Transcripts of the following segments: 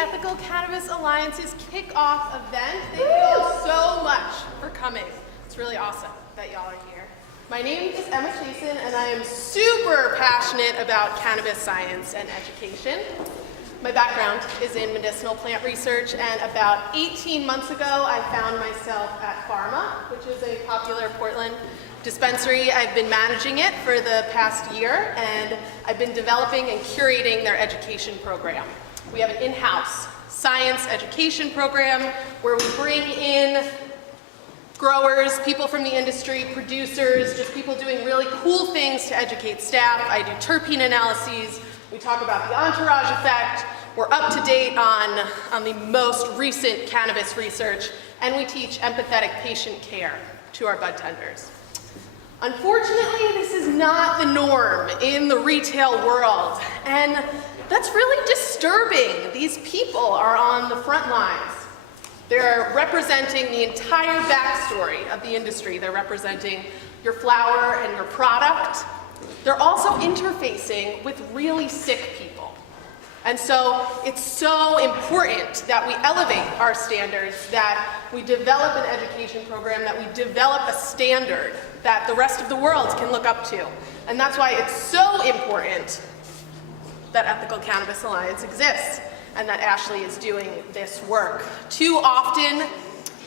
Ethical Cannabis Alliance's kickoff event. Thank you all so much for coming. It's really awesome that y'all are here. My name is Chasen, and I am super passionate about cannabis science and education. My background is in medicinal plant research, and about 18 months ago, I found myself at Pharma, which is a popular Portland dispensary. I've been managing it for the past year, and I've been developing and curating their education program. We have an in-house science education program where we bring in growers, people from the industry, producers, just people doing really cool things to educate staff. I do terpene analyses. We talk about the entourage effect. We're up to date on the most recent cannabis research, and we teach empathetic patient care to our bud tenders. Unfortunately, this is not the norm in the retail world, and that's really disturbing. These people are on the front lines. They're representing the entire backstory of the industry. They're representing your flower and your product. They're also interfacing with really sick people. And so it's so important that we elevate our standards, that we develop an education program, that we develop a standard that the rest of the world can look up to. And that's why it's so important that Ethical Cannabis Alliance exists and that Ashley is doing this work. Too often,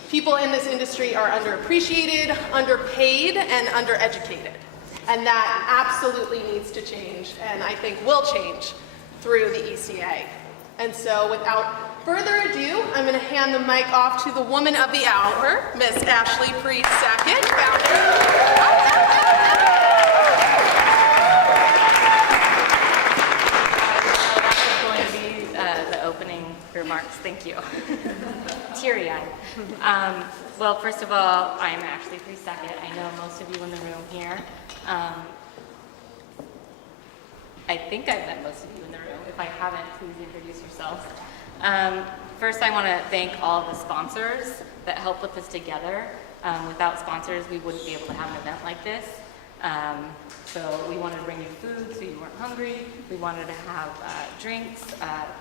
people in this industry are underappreciated, underpaid, and undereducated. And that absolutely needs to change, and I think will change through the ECA. And so without further ado, I'm going to hand the mic off to the woman of the hour, Miss Ashley Preece II, founder. Remarks. Thank you. Teary-eyed. Well, first of all, I'm Ashley Preece II. I know most of you in the room here. I think I've met most of you in the room. If I haven't, please introduce yourselves. First, I want to thank all the sponsors that helped put this together. Without sponsors, we wouldn't be able to have an event like this. So we wanted to bring you food so you weren't hungry. We wanted to have drinks.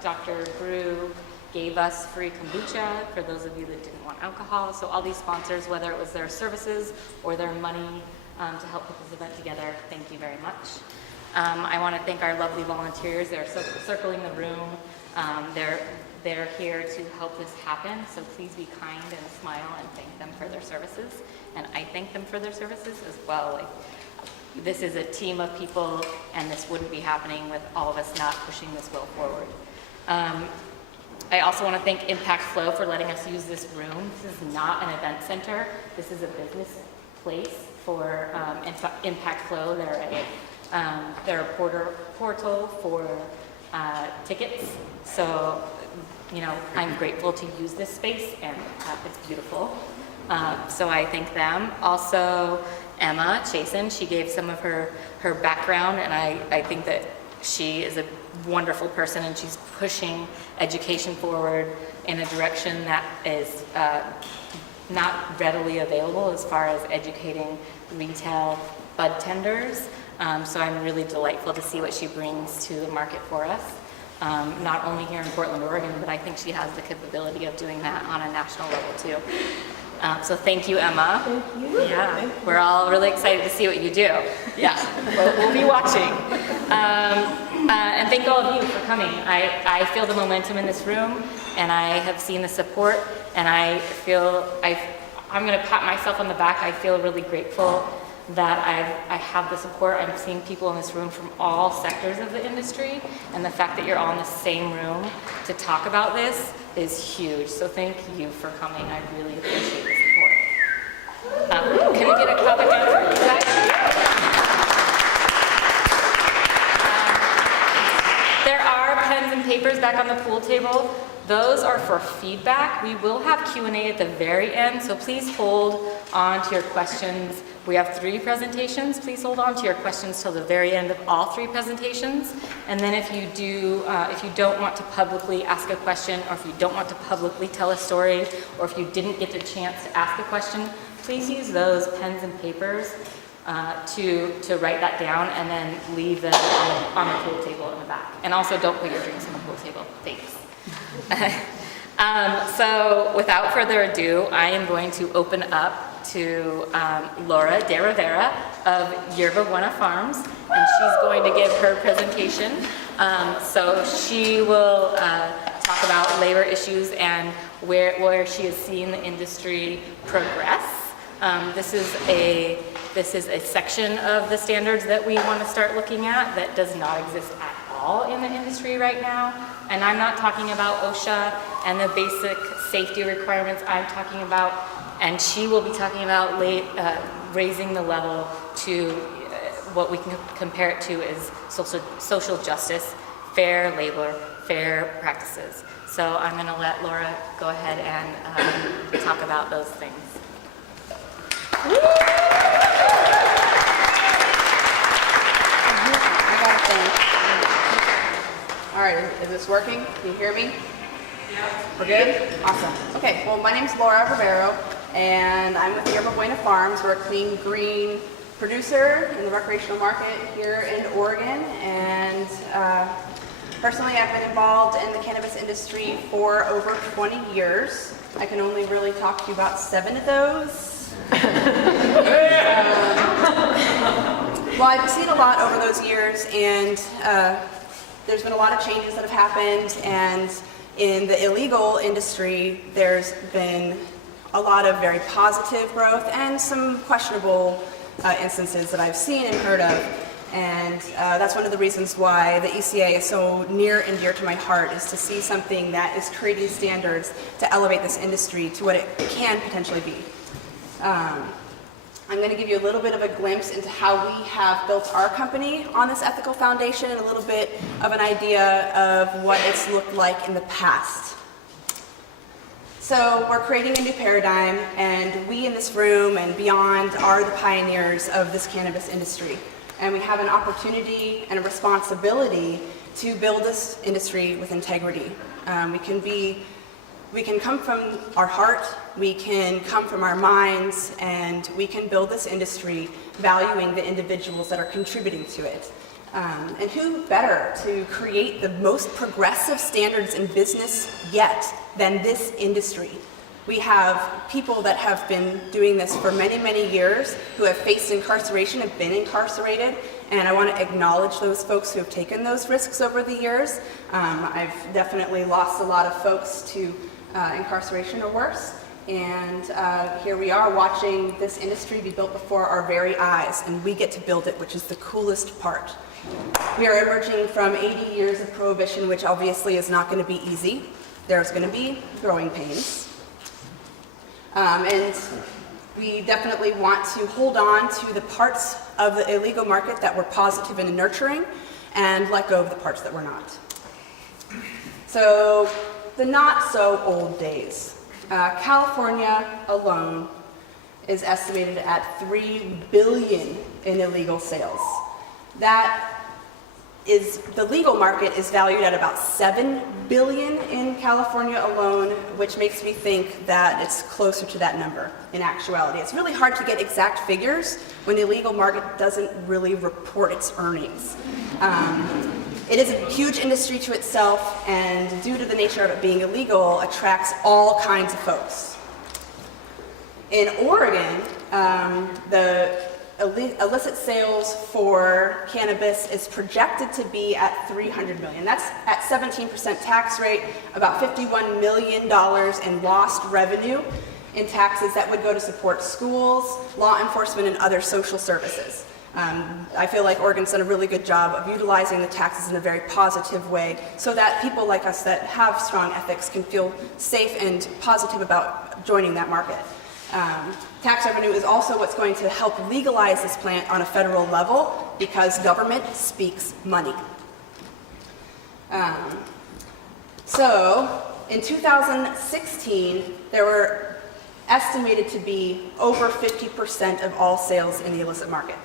Dr. Brew gave us free kombucha for those of you that didn't want alcohol. So all these sponsors, whether it was their services or their money to help put this event together, thank you very much. I want to thank our lovely volunteers. They're circling the room. They're here to help this happen. So please be kind and smile and thank them for their services. And I thank them for their services as well. This is a team of people, and this wouldn't be happening with all of us not pushing this will forward. I also want to thank Impact Flow for letting us use this room. This is not an event center. This is a business place for Impact Flow. They're a portal for tickets. So, I'm grateful to use this space, and it's beautiful. So I thank them. Also, Emma Chasen, she gave some of her background, and I think that she is a wonderful person, and she's pushing education forward in a direction that is not readily available as far as educating retail bud tenders. So I'm really delightful to see what she brings to the market for us, not only here in Portland, Oregon, but I think she has the capability of doing that on a national level too. So thank you, Emma. Thank you. Yeah, we're all really excited to see what you do. Yeah, we'll be watching. And thank all of you for coming. I feel the momentum in this room, and I have seen the support, and I'm going to pat myself on the back. I feel really grateful that I have the support. I'm seeing people in this room from all sectors of the industry, and the fact that you're all in the same room to talk about this is huge. So thank you for coming. I really appreciate the support. Can we get a clap again for you guys? There are pens and papers back on the pool table. Those are for feedback. We will have Q&A at the very end, so please hold on to your questions. We have 3 presentations. Please hold on to your questions till the very end of all 3 presentations. And then if you don't want to publicly ask a question, or if you don't want to publicly tell a story, or if you didn't get the chance to ask a question, please use those pens and papers to write that down and then leave them on the pool table in the back. And also don't put your drinks on the pool table. Thanks. So without further ado, I am going to open up to Laura de Rivera of Yerba Buena Farms, and she's going to give her presentation. So she will talk about labor issues and where she has seen the industry progress. This is a section of the standards that we want to start looking at that does not exist at all in the industry right now. And I'm not talking about OSHA and the basic safety requirements. I'm talking about, and she will be talking about raising the level to what we can compare it to is social justice, fair labor, fair practices. So I'm going to let Laura go ahead and talk about those things. All right, is this working? Can you hear me? Yeah. We're good? Awesome. Okay, well, my name's Laura Rivero, and I'm with Yerba Buena Farms. We're a clean green producer in the recreational market here in Oregon, and personally, I've been involved in the cannabis industry for over 20 years. I can only really talk to you about 7 of those. Well, I've seen a lot over those years, and there's been a lot of changes that have happened, and in the illegal industry, there's been a lot of very positive growth and some questionable instances that I've seen and heard of. And that's one of the reasons why the ECA is so near and dear to my heart, is to see something that is creating standards to elevate this industry to what it can potentially be. I'm going to give you a little bit of a glimpse into how we have built our company on this ethical foundation, and a little bit of an idea of what it's looked like in the past. So we're creating a new paradigm, and we in this room and beyond are the pioneers of this cannabis industry. And we have an opportunity and a responsibility to build this industry with integrity. We can come from our heart, we can come from our minds, and we can build this industry valuing the individuals that are contributing to it. And who better to create the most progressive standards in business yet than this industry? We have people that have been doing this for many, many years, who have faced incarceration, have been incarcerated, and I want to acknowledge those folks who have taken those risks over the years. I've definitely lost a lot of folks to incarceration or worse, and here we are watching this industry be built before our very eyes, and we get to build it, which is the coolest part. We are emerging from 80 years of prohibition, which obviously is not going to be easy. There's going to be growing pains. And we definitely want to hold on to the parts of the illegal market that were positive and nurturing, and let go of the parts that were not. So, the not so old days. California alone is estimated at $3 billion in illegal sales. The legal market is valued at about $7 billion in California alone, which makes me think that it's closer to that number in actuality. It's really hard to get exact figures when the illegal market doesn't really report its earnings. It is a huge industry to itself, and due to the nature of it being illegal, attracts all kinds of folks. In Oregon, the illicit sales for cannabis is projected to be at $300 million. That's at 17% tax rate, about $51 million in lost revenue in taxes that would go to support schools, law enforcement, and other social services. I feel like Oregon's done a really good job of utilizing the taxes in a very positive way, so that people like us that have strong ethics can feel safe and positive about joining that market. Tax revenue is also what's going to help legalize this plant on a federal level, because government speaks money. So in 2016, there were estimated to be over 50% of all sales in the illicit market.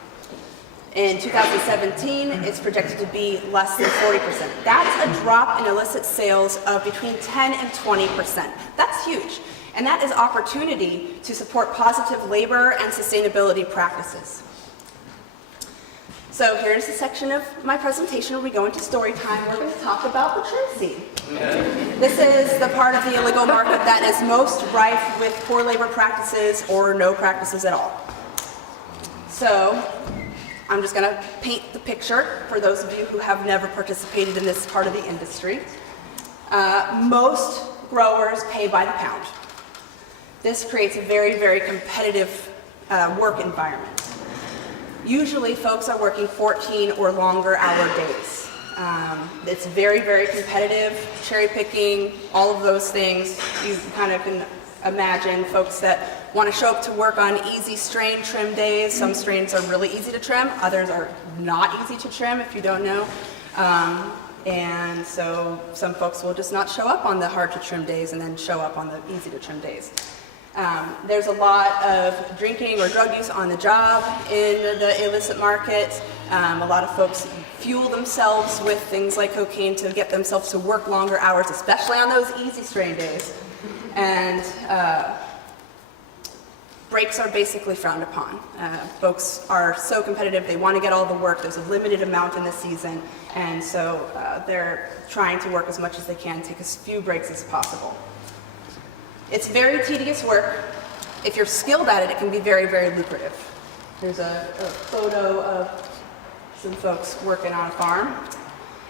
In 2017, it's projected to be less than 40%. That's a drop in illicit sales of between 10 and 20%. That's huge. And that is opportunity to support positive labor and sustainability practices. So here's the section of my presentation where we go into story time. We're going to talk about the trim scene. This is the part of the illegal market that is most rife with poor labor practices or no practices at all. So I'm just going to paint the picture for those of you who have never participated in this part of the industry. Most growers pay by the pound. This creates a very, very competitive work environment. Usually folks are working 14 or longer hour days. It's very, very competitive, cherry picking, all of those things. You kind of can imagine folks that want to show up to work on easy strain trim days. Some strains are really easy to trim, others are not easy to trim if you don't know. And so some folks will just not show up on the hard to trim days and then show up on the easy to trim days. There's a lot of drinking or drug use on the job in the illicit market. A lot of folks fuel themselves with things like cocaine to get themselves to work longer hours, especially on those easy strain days. And breaks are basically frowned upon. Folks are so competitive, they want to get all the work. There's a limited amount in the season, and so they're trying to work as much as they can, take as few breaks as possible. It's very tedious work. If you're skilled at it, it can be very, very lucrative. There's a photo of some folks working on a farm.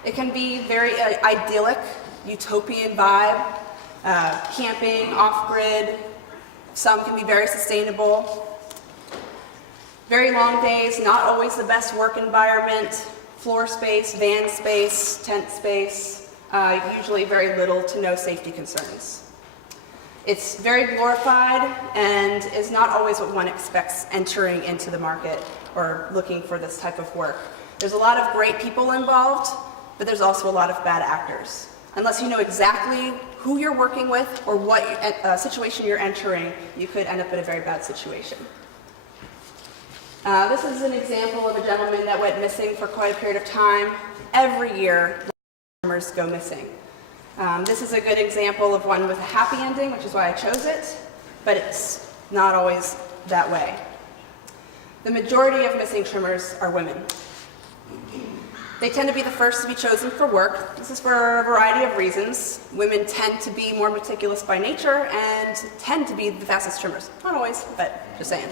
It can be very idyllic, utopian vibe, camping, off-grid. Some can be very sustainable. Very long days, not always the best work environment. Floor space, van space, tent space, usually very little to no safety concerns. It's very glorified and is not always what one expects entering into the market or looking for this type of work. There's a lot of great people involved, but there's also a lot of bad actors. Unless you know exactly who you're working with or what situation you're entering, you could end up in a very bad situation. This is an example of a gentleman that went missing for quite a period of time. Every year, trimmers go missing. This is a good example of one with a happy ending, which is why I chose it, but it's not always that way. The majority of missing trimmers are women. They tend to be the first to be chosen for work. This is for a variety of reasons. Women tend to be more meticulous by nature and tend to be the fastest trimmers. Not always, but just saying.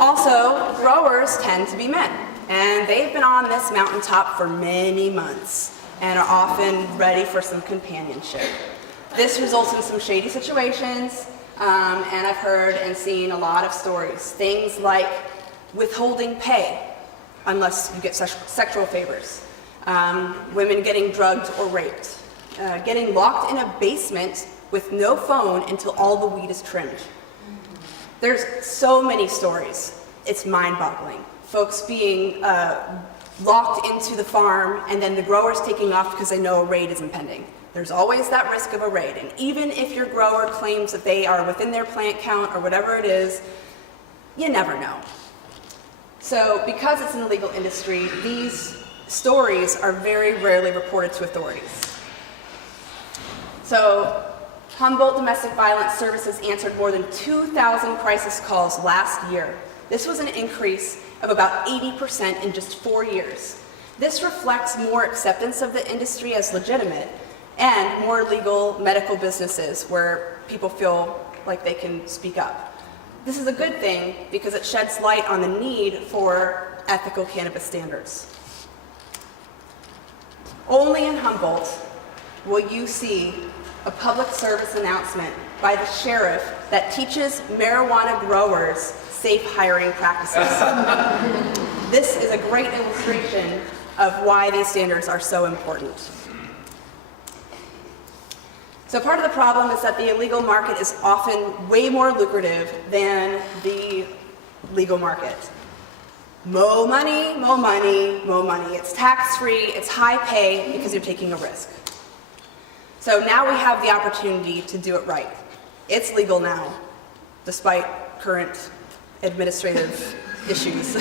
Also, growers tend to be men. And they've been on this mountaintop for many months and are often ready for some companionship. This results in some shady situations, and I've heard and seen a lot of stories. Things like withholding pay unless you get sexual favors, women getting drugged or raped, getting locked in a basement with no phone until all the weed is trimmed. There's so many stories. It's mind-boggling. Folks being locked into the farm and then the growers taking off because they know a raid is impending. There's always that risk of a raid, and even if your grower claims that they are within their plant count or whatever it is, you never know. So because it's an illegal industry, these stories are very rarely reported to authorities. So Humboldt Domestic Violence Services answered more than 2,000 crisis calls last year. This was an increase of about 80% in just 4 years. This reflects more acceptance of the industry as legitimate and more legal medical businesses where people feel like they can speak up. This is a good thing because it sheds light on the need for ethical cannabis standards. Only in Humboldt will you see a public service announcement by the sheriff that teaches marijuana growers safe hiring practices. This is a great illustration of why these standards are so important. So part of the problem is that the illegal market is often way more lucrative than the legal market. Mo money, mo money, mo money. It's tax-free, it's high pay because you're taking a risk. So now we have the opportunity to do it right. It's legal now, despite current administrative issues.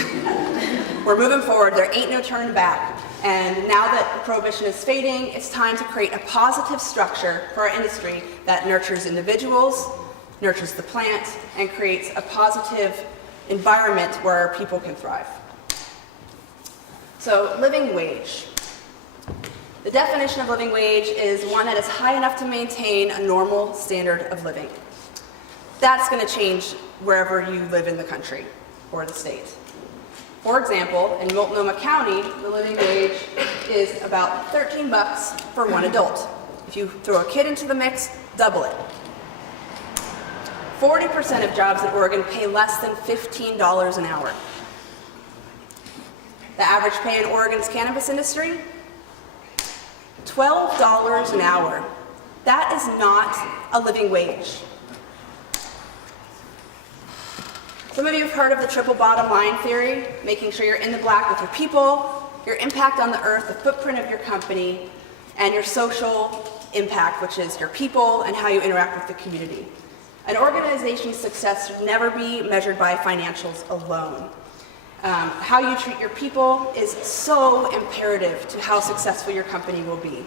We're moving forward, there ain't no turn back. And now that prohibition is fading, it's time to create a positive structure for our industry that nurtures individuals, nurtures the plant, and creates a positive environment where people can thrive. So, living wage. The definition of living wage is one that is high enough to maintain a normal standard of living. That's going to change wherever you live in the country or the state. For example, in Multnomah County, the living wage is about $13 for one adult. If you throw a kid into the mix, double it. 40% of jobs in Oregon pay less than $15 an hour. The average pay in Oregon's cannabis industry? $12 an hour. That is not a living wage. Some of you have heard of the triple bottom line theory, making sure you're in the black with your people, your impact on the earth, the footprint of your company, and your social impact, which is your people and how you interact with the community. An organization's success should never be measured by financials alone. How you treat your people is so imperative to how successful your company will be.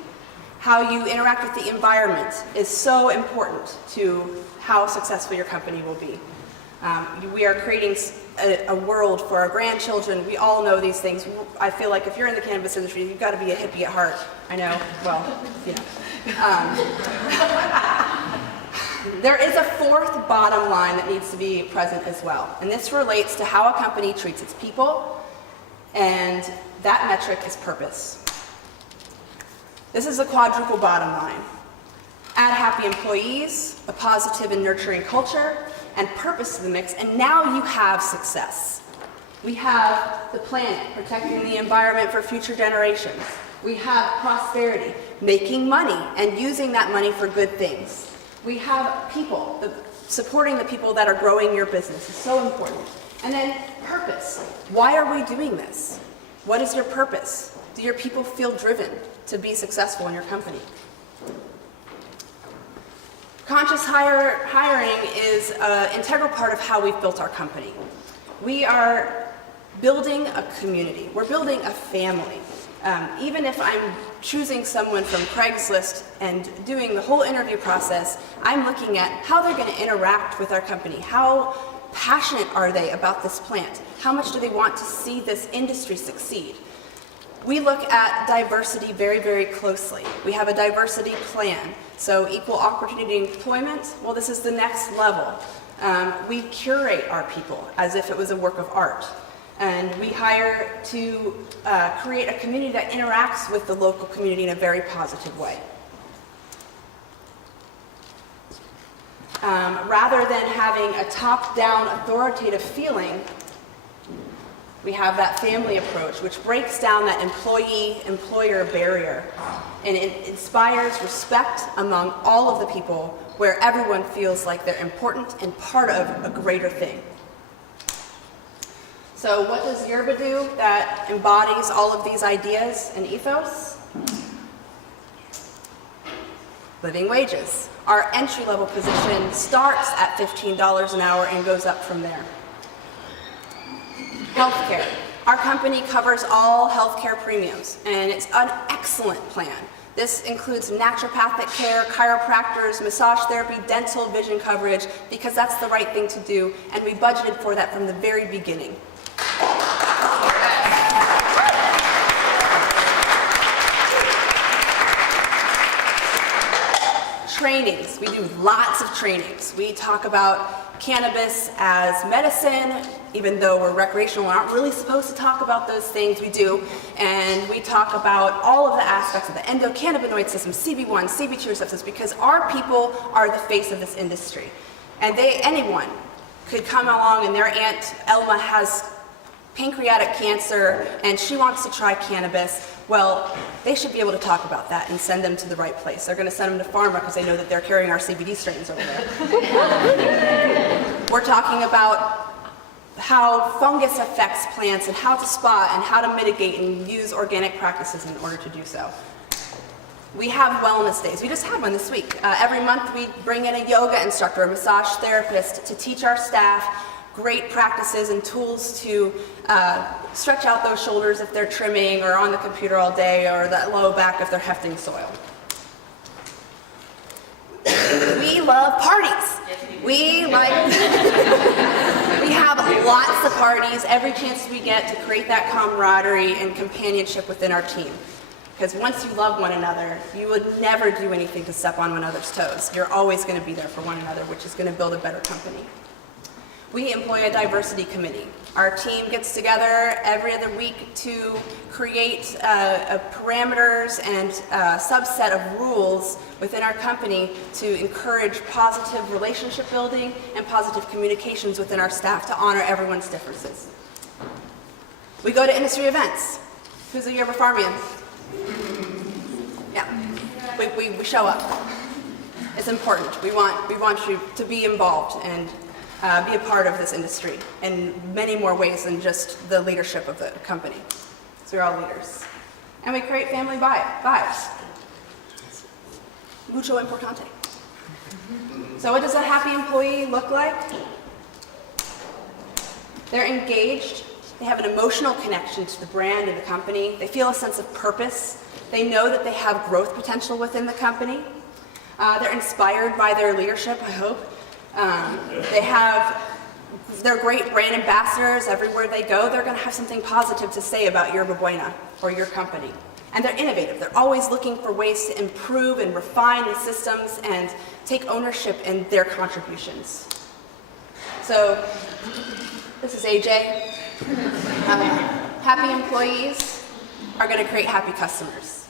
How you interact with the environment is so important to how successful your company will be. We are creating a world for our grandchildren. We all know these things. I feel like if you're in the cannabis industry, you've got to be a hippie at heart. I know, well, you know. There is a fourth bottom line that needs to be present as well, and this relates to how a company treats its people, and that metric is purpose. This is a quadruple bottom line. Add happy employees, a positive and nurturing culture, and purpose to the mix, and now you have success. We have the planet, protecting the environment for future generations. We have prosperity, making money and using that money for good things. We have people, supporting the people that are growing your business is so important. And then purpose. Why are we doing this? What is your purpose? Do your people feel driven to be successful in your company? Conscious hiring is an integral part of how we've built our company. We are building a community. We're building a family. Even if I'm choosing someone from Craigslist and doing the whole interview process, I'm looking at how they're going to interact with our company. How passionate are they about this plant? How much do they want to see this industry succeed? We look at diversity very, very closely. We have a diversity plan. So equal opportunity employment, well, this is the next level. We curate our people as if it was a work of art. And we hire to create a community that interacts with the local community in a very positive way. Rather than having a top-down authoritative feeling, we have that family approach, which breaks down that employee-employer barrier, and it inspires respect among all of the people, where everyone feels like they're important and part of a greater thing. So what does Yerba do that embodies all of these ideas and ethos? Living wages. Our entry-level position starts at $15 an hour and goes up from there. Healthcare. Our company covers all healthcare premiums, and it's an excellent plan. This includes naturopathic care, chiropractors, massage therapy, dental, vision coverage, because that's the right thing to do, and we budgeted for that from the very beginning. Trainings. We do lots of trainings. We talk about cannabis as medicine, even though we're recreational, we're not really supposed to talk about those things. We do. And we talk about all of the aspects of the endocannabinoid system, CB1, CB2 receptors, because our people are the face of this industry. And anyone could come along, and their Aunt Elma has pancreatic cancer and she wants to try cannabis. Well, they should be able to talk about that and send them to the right place. They're going to send them to Pharma because they know that they're carrying our CBD strains over there. We're talking about how fungus affects plants and how to spot and how to mitigate and use organic practices in order to do so. We have wellness days. We just had one this week. Every month we bring in a yoga instructor, a massage therapist to teach our staff great practices and tools to stretch out those shoulders if they're trimming or on the computer all day, or that low back if they're hefting soil. We love parties. We have lots of parties, every chance we get to create that camaraderie and companionship within our team. Because once you love one another, you would never do anything to step on one another's toes. You're always going to be there for one another, which is going to build a better company. We employ a diversity committee. Our team gets together every other week to create parameters and a subset of rules within our company to encourage positive relationship building and positive communications within our staff to honor everyone's differences. We go to industry events. Who's a Yerba Farmian? Yeah, we show up. It's important. We want you to be involved and be a part of this industry in many more ways than just the leadership of the company. So we're all leaders. And we create family vibes. Mucho importante. So what does a happy employee look like? They're engaged. They have an emotional connection to the brand and the company. They feel a sense of purpose. They know that they have growth potential within the company. They're inspired by their leadership, I hope. They're great brand ambassadors. Everywhere they go, they're going to have something positive to say about Yerba Buena or your company. And they're innovative. They're always looking for ways to improve and refine the systems and take ownership in their contributions. So, this is AJ. Happy employees are going to create happy customers.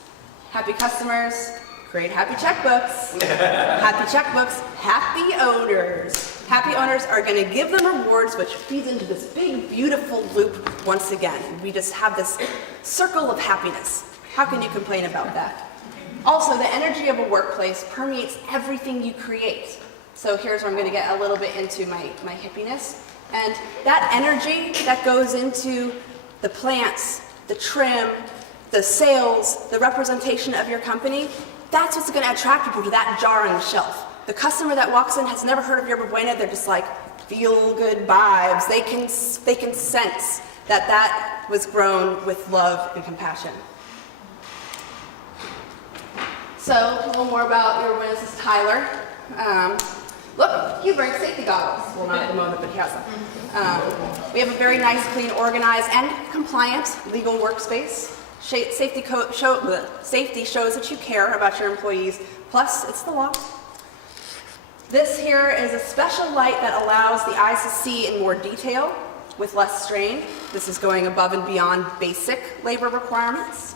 Happy customers create happy checkbooks. Happy checkbooks, happy owners. Happy owners are going to give them rewards, which feeds into this big, beautiful loop once again. We just have this circle of happiness. How can you complain about that? Also, the energy of a workplace permeates everything you create. So here's where I'm going to get a little bit into my hippiness. And that energy that goes into the plants, the trim, the sales, the representation of your company, that's what's going to attract people to that jar on the shelf. The customer that walks in has never heard of Yerba Buena. They're just like, feel good vibes. They can sense that that was grown with love and compassion. So a little more about Yerba Buena. This is Tyler. Look, he's wearing safety goggles. Well, not at the moment, but he has them. We have a very nice, clean, organized, and compliant legal workspace. Safety shows that you care about your employees, plus it's the law. This here is a special light that allows the eyes to see in more detail with less strain. This is going above and beyond basic labor requirements.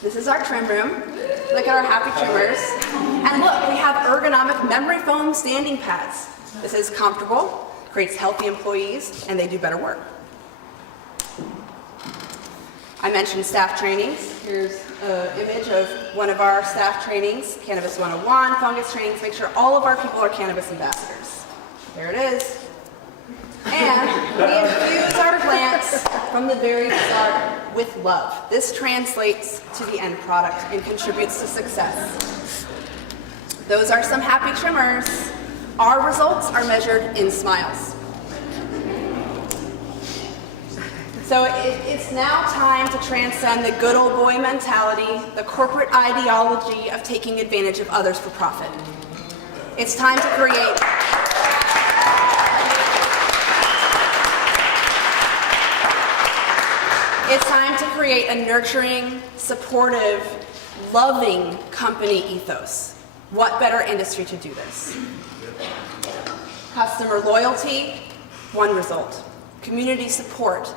This is our trim room. Look at our happy trimmers. And look, we have ergonomic memory foam standing pads. This is comfortable, creates healthy employees, and they do better work. I mentioned staff trainings. Here's an image of one of our staff trainings, Cannabis 101, fungus trainings. Make sure all of our people are cannabis ambassadors. There it is. And we infuse our plants from the very start with love. This translates to the end product and contributes to success. Those are some happy trimmers. Our results are measured in smiles. So it's now time to transcend the good old boy mentality, the corporate ideology of taking advantage of others for profit. It's time to create a nurturing, supportive, loving company ethos. What better industry to do this? Customer loyalty, one result. Community support.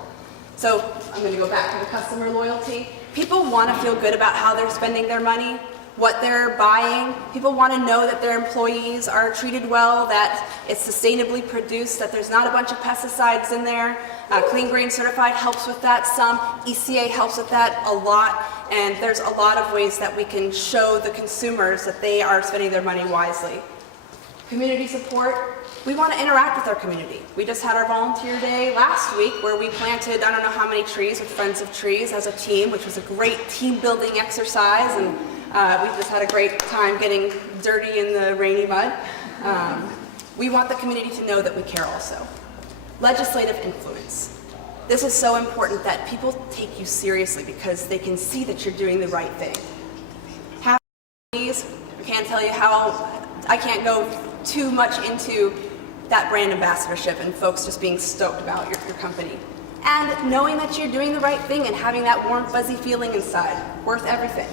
So I'm going to go back to the customer loyalty. People want to feel good about how they're spending their money, what they're buying. People want to know that their employees are treated well, that it's sustainably produced, that there's not a bunch of pesticides in there. Clean Grain Certified helps with that some. ECA helps with that a lot. And there's a lot of ways that we can show the consumers that they are spending their money wisely. Community support. We want to interact with our community. We just had our volunteer day last week where we planted I don't know how many trees with Friends of Trees as a team, which was a great team building exercise, and we just had a great time getting dirty in the rainy mud. We want the community to know that we care also. Legislative influence. This is so important that people take you seriously because they can see that you're doing the right thing. Happy employees, I can't tell you how, I can't go too much into that brand ambassadorship and folks just being stoked about your company. And knowing that you're doing the right thing and having that warm, fuzzy feeling inside, worth everything.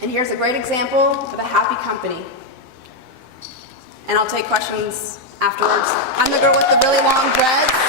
And here's a great example of a happy company. And I'll take questions afterwards. I'm the girl with the really long dreads.